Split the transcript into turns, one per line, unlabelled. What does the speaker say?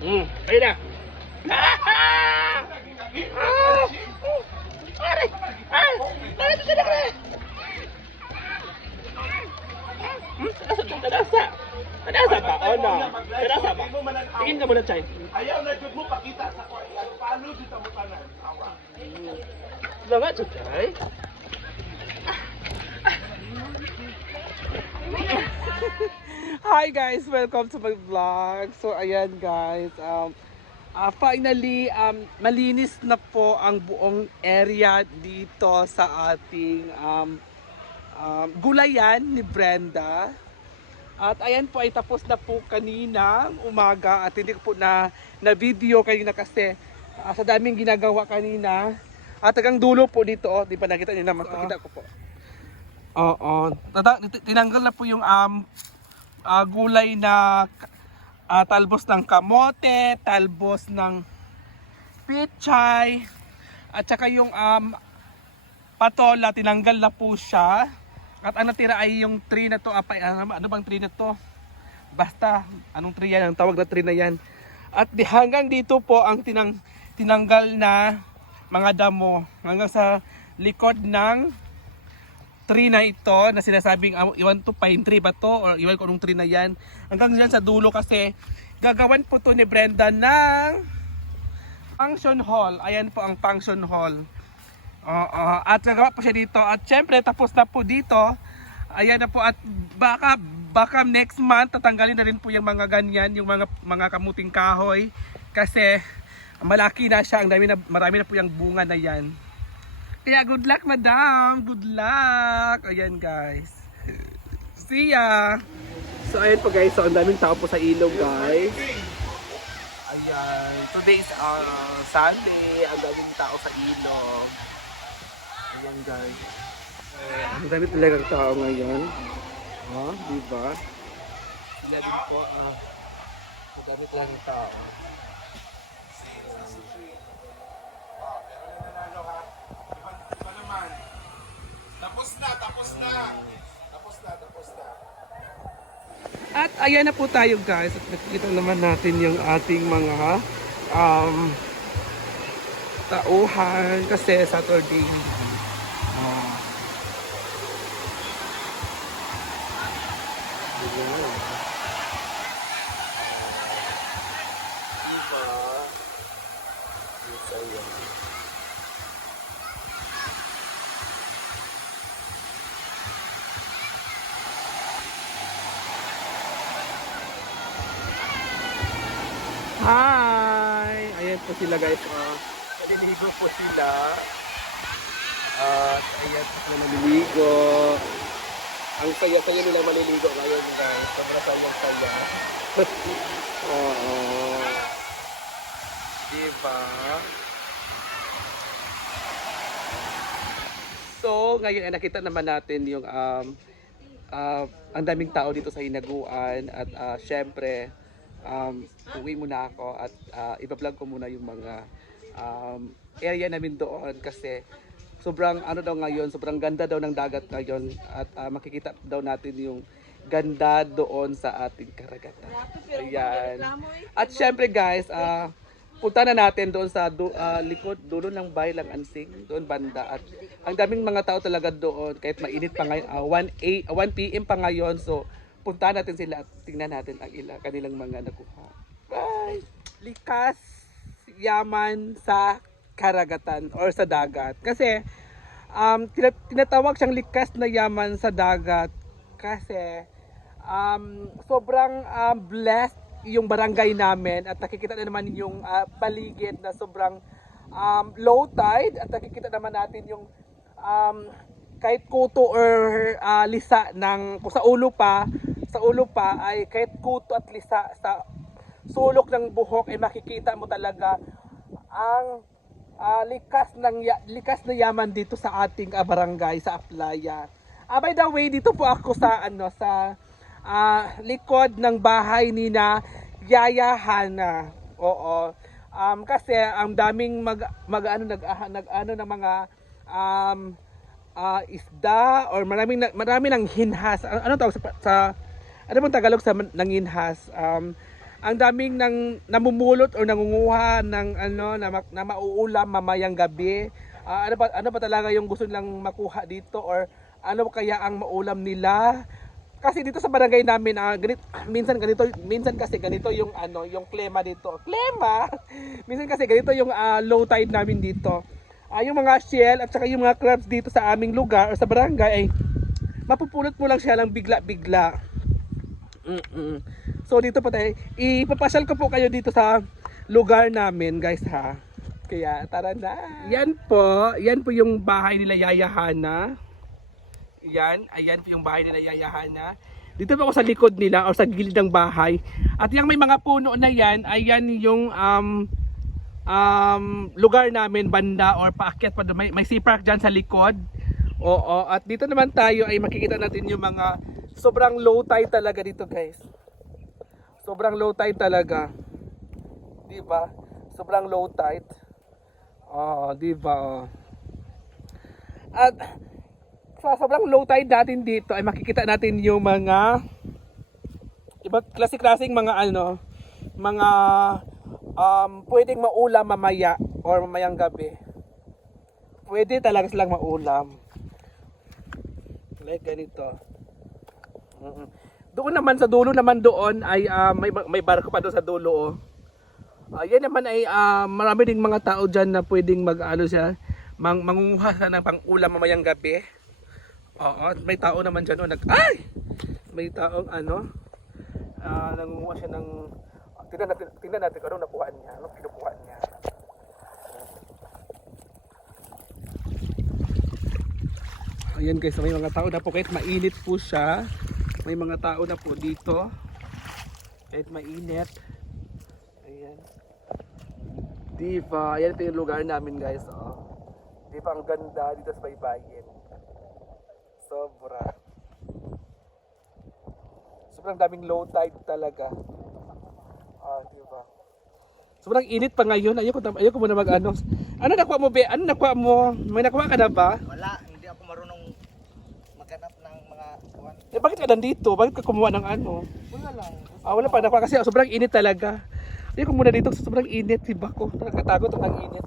Hmm, ayun na. Ah! Ah! Aray! Ah! Ay, ito sila ka na! Hmm, Tanasa, tanasa. Tanasa pa, oh no. Tanasa pa. Tingin ka muna, Chay.
Ayaw na jud mo pakita sa ko. Palo jud ta mo tanan. Awa.
Wala nga, Chay. Hi guys, welcome to my vlog. So ayan guys, um ah, finally um malinis na po ang buong area dito sa ating um, um gulayan ni Brenda. At ayan po ay tapos na po kanina umaga at hindi ko po na na video kanina kasi ah, sa daming ginagawa kanina. At hanggang dulo po dito, oh, di ba nakita niyo naman, pakita ko po. Oo. Tata- tinanggal na po yung um, ah, gulay na ah, talbos ng kamote, talbos ng pichay, at saka yung um, patola, tinanggal na po siya. At ang natira ay yung tree na to, apay, ano, ano bang tree na to? Basta, anong tree yan? Ang tawag na tree na yan. At di, hanggang dito po ang tinang, tinanggal na mga damo hanggang sa likod ng tree na ito na sinasabing uh, iwan to pine tree ba to? Or iwan ko anong tree na yan? Hanggang dyan sa dulo kasi gagawan po to ni Brenda ng function hall. Ayan po ang function hall. Oo, at nagawa po siya dito. At syempre tapos na po dito. Ayan na po. At baka baka next month tatanggalin na rin po yung mga ganyan yung mga mga kamuting kahoy. Kasi malaki na siya. Ang dami na marami na po yung bunga na yan kaya good luck, madam. Good luck. Ayan, guys. See ya. So, ayan po, guys. So, ang daming tao po sa ilog, guys. Ayan. Today is uh, Sunday. Ang daming tao sa ilog. Ayan, guys. Eh, ang dami talagang tao ngayon. Oh, di ba? Sila din po, ah, ang dami talagang tao.
Iba naman. Tapos na, tapos na. Tapos na, tapos na.
At ayan na po tayo guys. At nakikita naman natin yung ating mga um, tauhan kasi Saturday. Ah. Ayan. Diba? Yes, ayan. Hi! Ayan po sila guys. Uh, naliligo po sila. At ayan po sila naliligo. Ang saya-saya nila maliligo ngayon guys. Sobrang saya-saya. Oo. Diba? So, ngayon ay nakita naman natin yung um, ah, ang daming tao dito sa Hinaguan at ah, syempre um, uwi muna ako at uh, iba-vlog ko muna yung mga um, area namin doon kasi sobrang ano daw ngayon, sobrang ganda daw ng dagat ngayon at ah, makikita daw natin yung ganda doon sa ating karagatan. Ayan. At syempre guys, ah punta na natin doon sa du- ah, likod dulo ng Baylang Ansing, doon banda at ang daming mga tao talaga doon kahit mainit pa ngayon, ah, 1 a 1 PM pa ngayon. So punta natin sila at tingnan natin ang ila kanilang mga nakuha. Bye! Likas yaman sa karagatan or sa dagat. Kasi um, tina- tinatawag siyang likas na yaman sa dagat kasi um, sobrang um, blessed yung barangay namin at nakikita na naman yung ah, paligid na sobrang um, low tide at nakikita naman natin yung um, kahit kuto or ah, lisa ng kung sa ulo pa sa ulo pa ay kahit kuto at lisa sa sulok ng buhok ay makikita mo talaga ang ah, likas ng likas na yaman dito sa ating ah, barangay sa Aplaya. Ah, by the way, dito po ako sa ano sa ah, likod ng bahay ni na Yaya Hana. Oo. Um, kasi ang daming mag, mag ano nag, ah, nag ano ng mga um, ah, isda or maraming marami ng hinhas. Ano, ano tawag sa, sa ano bang Tagalog sa man- ng hinhas? Um, ang daming nang namumulot o nangunguha ng ano na, na mauulam mamayang gabi. Ah, ano ba ano ba talaga yung gusto nilang makuha dito or ano kaya ang maulam nila? Kasi dito sa barangay namin ah, ganit, minsan ganito minsan kasi ganito yung ano yung klema dito. Klema. minsan kasi ganito yung ah, low tide namin dito. Ah, yung mga shell at saka yung mga crabs dito sa aming lugar o sa barangay ay mapupulot mo lang siya lang bigla-bigla. Mm-mm. So dito po tayo, ipapasyal ko po kayo dito sa lugar namin guys ha. Kaya tara na. Yan po, yan po yung bahay nila Yaya Hana. Yan, ayan po yung bahay nila Yaya Hana. Dito po ako sa likod nila o sa gilid ng bahay. At yung may mga puno na yan, ayan yung um, um, lugar namin banda or paakyat pa. May, may sea park dyan sa likod. Oo, at dito naman tayo ay makikita natin yung mga sobrang low tide talaga dito guys. Sobrang low tide talaga. 'Di ba? Sobrang low tide. Oo, 'di ba? Oh. At sa sobrang low tide natin dito ay makikita natin yung mga iba't klase-klaseng mga ano, mga um, pwedeng maulam mamaya or mamayang gabi. Pwede talaga silang maulam. Like ganito. Doon naman sa dulo naman doon ay ah, may may barko pa doon sa dulo oh. Ah, yan naman ay ah, marami ding mga tao diyan na pwedeng mag-ano siya, mang mangunguha sa ng pang-ulam mamayang gabi. Oo, may tao naman diyan oh, nag ay! May taong ano ah nangunguha siya ng tingnan natin tingnan natin kung anong nakuha niya, anong kinukuha niya. Ayan guys, may mga tao na po kahit mainit po siya. May mga tao na po dito. Kahit mainit. Ayan. Diba? Ayan ito yung lugar namin guys. Oh. Diba ang ganda dito sa Baybayin. Sobra. Sobrang daming low tide talaga. Ah, diba? Sobrang init pa ngayon. Ayoko, ayoko muna mag ano. Ano nakuha mo, be? Ano nakuha mo? May nakuha ka na ba?
Wala, hindi ako marunong maghanap ng mga kuwan.
Eh, bakit ka nandito? Bakit ka kumuha ng ano?
Wala lang.
Ah, wala pa nakuha kasi sobrang init talaga. Hindi ko muna dito, sobrang init, diba ko? Nakakatakot ang init.